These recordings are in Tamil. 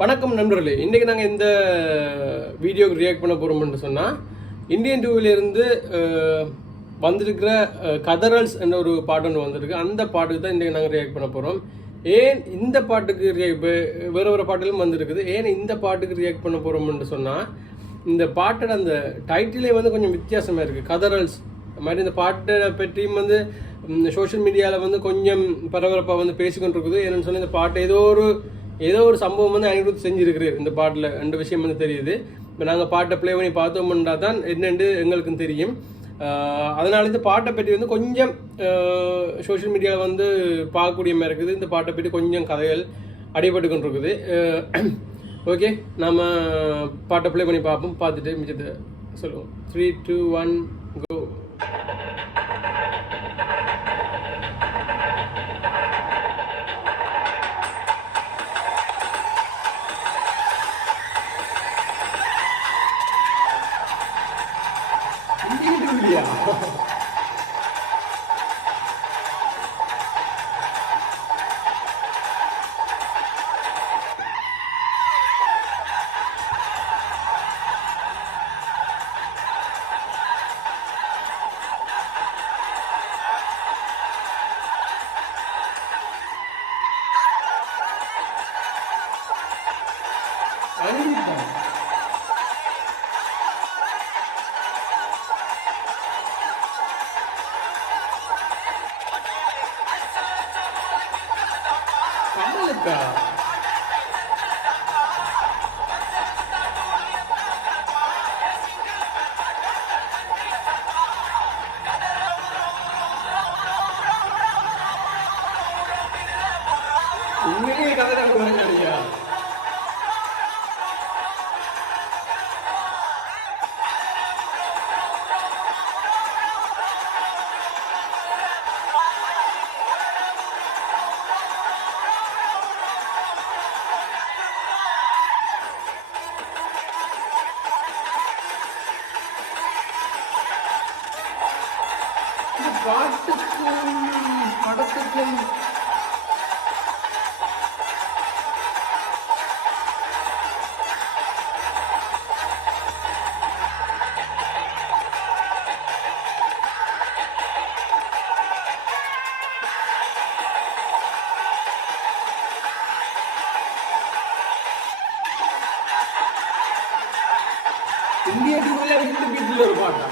வணக்கம் நண்பர்களே, இன்றைக்கி நாங்கள் இந்த வீடியோக்கு ரியாக்ட் பண்ண போகிறோம்னு சொன்னால் இந்தியன் டூவிலேருந்து வந்திருக்கிற கதரல்ஸ் என்ற ஒரு பாட்டு ஒன்று வந்திருக்கு. அந்த பாட்டுக்கு தான் இன்றைக்கி நாங்கள் ரியாக்ட் பண்ண போகிறோம். ஏன் இந்த பாட்டுக்கு வேறு வேறு பாட்டிலும் வந்திருக்குது, ஏன் இந்த பாட்டுக்கு ரியாக்ட் பண்ண போகிறோம்னு சொன்னால் இந்த பாட்டோட அந்த டைட்டிலே வந்து கொஞ்சம் வித்தியாசமாக இருக்குது. கதரல்ஸ் மாதிரி இந்த பாட்டை பற்றியும் வந்து சோஷியல் மீடியாவில் வந்து கொஞ்சம் பரபரப்பாக வந்து பேசிக்கொண்டு இருக்குது. ஏன்னு சொன்னால் இந்த பாட்டு ஏதோ ஒரு சம்பவம் வந்து அனிருத் செஞ்சுருக்கிறார் இந்த பாட்டில். ரெண்டு விஷயம் வந்து தெரியுது. இப்போ நாங்கள் பாட்டை ப்ளே பண்ணி பார்த்தோம்னா தான் என்னென்று எங்களுக்கும் தெரியும். அதனால இந்த பாட்டை பற்றி வந்து கொஞ்சம் சோஷியல் மீடியாவில் வந்து பார்க்கக்கூடிய மாதிரி இருக்குது. இந்த பாட்டை பற்றி கொஞ்சம் கதைகள் அடிபட்டு கொண்டு இருக்குது. ஓகே, நம்ம பாட்டை ப்ளே பண்ணி பார்ப்போம். பார்த்துட்டு மிச்சத்தை சொல்லுவோம். 3, 2, 1 கோ. உண்மையிலேயே கதை தான் நினைக்கிறீங்க. பாட்டுக்கும் படத்துக்கும் இந்திய டூவில் ரெண்டு பீட்டில் ஒரு பாட்டா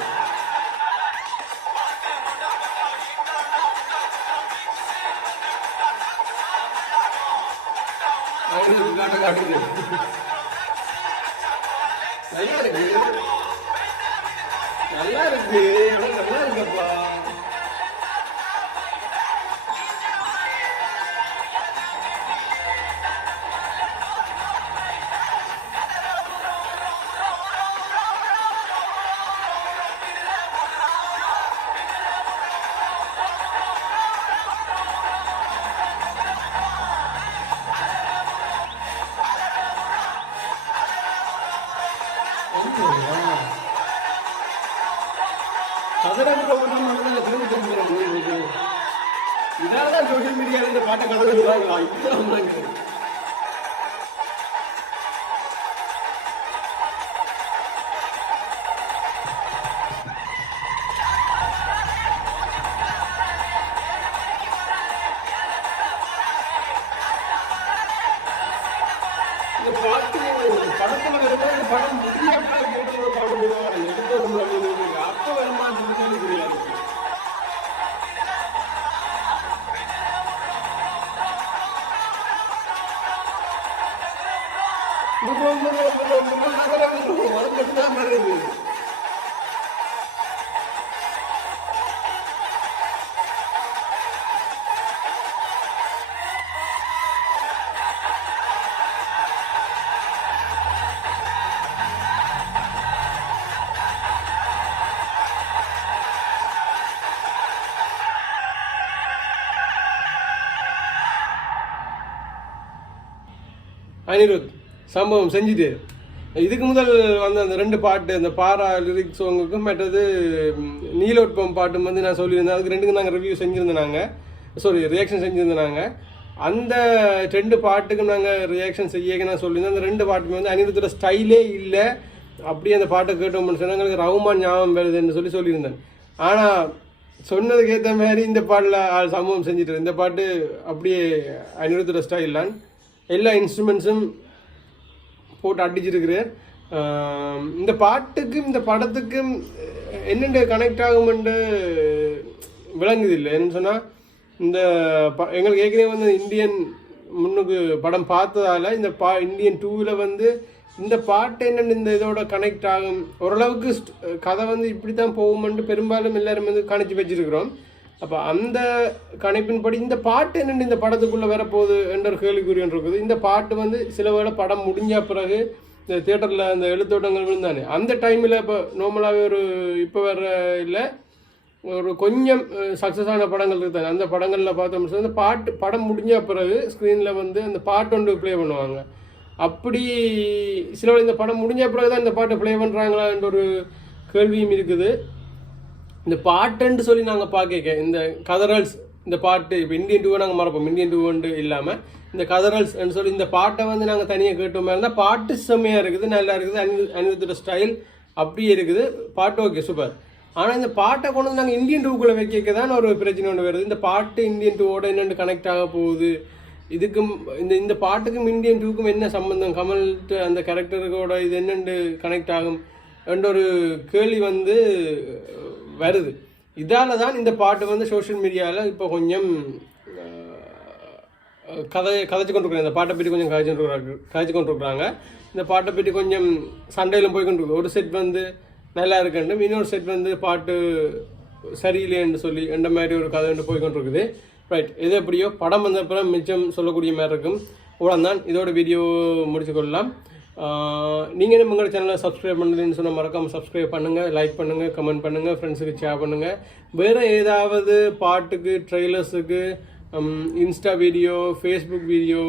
காட்டுது. நல்லா இருக்கு, நல்லா இருக்கு, நல்லா இருக்குப்பா. இதான் சோசியல் மீடியாவில் இந்த பாட்டை கலந்துருவாங்க. இந்த பாட்டு படத்துல வரும்போது இந்த படம் முடியாமல் கேட்டு ஒரு பாடம் போடுவாங்க. அப்போ வருமா தெரியாது. அனிருத் சம்பவம் செஞ்சுட்டு இதுக்கு முதல் வந்த அந்த ரெண்டு பாட்டு, அந்த பாரா லிரிக்ஸ் சாங்குக்கும் மற்றது நீலோட்பம் பாட்டும் வந்து நான் சொல்லியிருந்தேன். அதுக்கு ரெண்டுக்கும் நாங்கள் ரிவ்யூ செஞ்சுருந்தேன், ரியாக்ஷன் செஞ்சுருந்தேன். அந்த 2 பாட்டுக்கும் நாங்கள் ரியாக்ஷன் செய்ய நான் சொல்லியிருந்தேன். அந்த 2 பாட்டுமே வந்து அனிருத்தோட ஸ்டைலே இல்லை. அப்படியே அந்த பாட்டை கேட்டோம்னு சொன்னால் எங்களுக்கு ரகுமான் ஞாபகம் வருதுன்னு சொல்லியிருந்தேன். ஆனால் சொன்னதுக்கு ஏற்ற மாதிரி இந்த பாட்டில் சம்பவம் செஞ்சுட்டு இந்த பாட்டு அப்படியே அனிருத்தோட ஸ்டைல் தான். எல்லா இன்ஸ்ட்ருமெண்ட்ஸும் போட்டு அடிச்சிருக்கிறேன். இந்த பாட்டுக்கும் இந்த படத்துக்கும் என்னென்ன கனெக்ட் ஆகும்னு விளங்குது இல்லை. என்னன்னு சொன்னால் இந்த எங்களுக்கு ஏற்கனவே வந்து இந்தியன் முன்னுக்கு படம் பார்த்ததால இந்த இந்தியன் 2ல் வந்து இந்த பாட்டு என்னென்னு இந்த இதோட கனெக்ட் ஆகும் ஓரளவுக்கு கதை வந்து இப்படி தான் போகும்னு பெரும்பாலும் எல்லாரும் வந்து கணிச்சு வச்சிருக்கிறோம். அப்போ அந்த கணிப்பின்படி இந்த பாட்டு என்னென்னு இந்த படத்துக்குள்ளே வரப்போகுது என்ற ஒரு கேள்விக்குறி ஒன்று இருக்குது. இந்த பாட்டு வந்து சில வேளை படம் முடிஞ்ச பிறகு இந்த தியேட்டரில் அந்த எழுத்தோட்டங்கள் விழுந்தானே அந்த டைமில் இப்போ நார்மலாகவே ஒரு இப்போ வர இல்லை ஒரு கொஞ்சம் சக்ஸஸான படங்கள் இருக்குதானே அந்த படங்களில் பார்த்தோம்னா அந்த படம் முடிஞ்ச பிறகு ஸ்க்ரீனில் வந்து அந்த பாட்டு ஒன்று ப்ளே பண்ணுவாங்க. அப்படி சில இந்த படம் முடிஞ்ச பிறகு தான் இந்த பாட்டை ப்ளே பண்ணுறாங்களான்ற ஒரு கேள்வியும் இருக்குது. இந்த பாட்டுன்னு சொல்லி நாங்கள் பார்க்க இந்த கதரல்ஸ் இந்த பாட்டு இப்போ இந்தியன் 2 நாங்கள் மறப்போம். இந்தியன் 2 இல்லாமல் இந்த கதரல்ஸ்ன்னு சொல்லி இந்த பாட்டை வந்து நாங்கள் தனியாக கேட்டோமே இருந்தால் பாட்டு செம்மையாக இருக்குது, நல்லா இருக்குது, அனிருத்தோட ஸ்டைல் அப்படியே இருக்குது, பாட்டு ஓகே சூப்பர். ஆனால் இந்த பாட்டை கொண்டு வந்து நாங்கள் இந்தியன் 2க்குள்ளே வைக்க தான் ஒரு பிரச்சனை ஒன்று வருது. இந்த பாட்டு இந்தியன் 2வோட என்னென்னு கனெக்ட் ஆக போகுது, இதுக்கும் இந்த பாட்டுக்கும் இந்தியன் 2க்கும் என்ன சம்மந்தம், கமல்கிட்ட அந்த கேரக்டருக்கோட இது என்னென்று கனெக்ட் ஆகும் என்ற ஒரு கேள்வி வந்து வருது. இதால் தான் இந்த பாட்டு வந்து சோஷியல் மீடியாவில் இப்போ கொஞ்சம் கதைச்சு கொண்டிருக்குறாங்க. இந்த பாட்டை பற்றி கொஞ்சம் கதைச்சு கொண்டிருக்குறாங்க. இந்த பாட்டை பற்றி கொஞ்சம் சண்டையிலும் போய் கொண்டிருக்கு. ஒரு செட் வந்து நல்லா இருக்குன்னு, இன்னொரு செட் வந்து பாட்டு சரியில்லைன்னு சொல்லி எந்த மாதிரி ஒரு கதை வந்து போய் கொண்டிருக்குது. ரைட், எது எப்படியோ படம் வந்த அப்புறம் மிச்சம் சொல்லக்கூடிய மாதிரி இருக்கும். இவ்வளோதான், இதோட வீடியோ முடிச்சுக்கொள்ளலாம். நீங்கள் நம்ம எங்களோட சேனலை சப்ஸ்கிரைப் பண்ணுறதுன்னு சொன்னால் மறக்காமல் சப்ஸ்கிரைப் பண்ணுங்கள், லைக் பண்ணுங்கள், கமெண்ட் பண்ணுங்கள், ஃப்ரெண்ட்ஸுக்கு ஷேர் பண்ணுங்கள். வேறு ஏதாவது பாட்டுக்கு ட்ரெய்லர்ஸுக்கு insta video, Facebook video,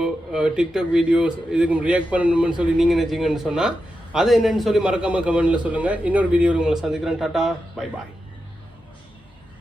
TikTok videos இதுக்கு ரியாக்ட் பண்ணணும்னு சொல்லி நீங்கள் நினச்சிங்கன்னு சொன்னால் அதை என்னென்னு சொல்லி மறக்காமல் கமெண்ட்டில் சொல்லுங்கள். இன்னொரு வீடியோவில் உங்களை சந்திக்கிறேன். Tata, bye bye.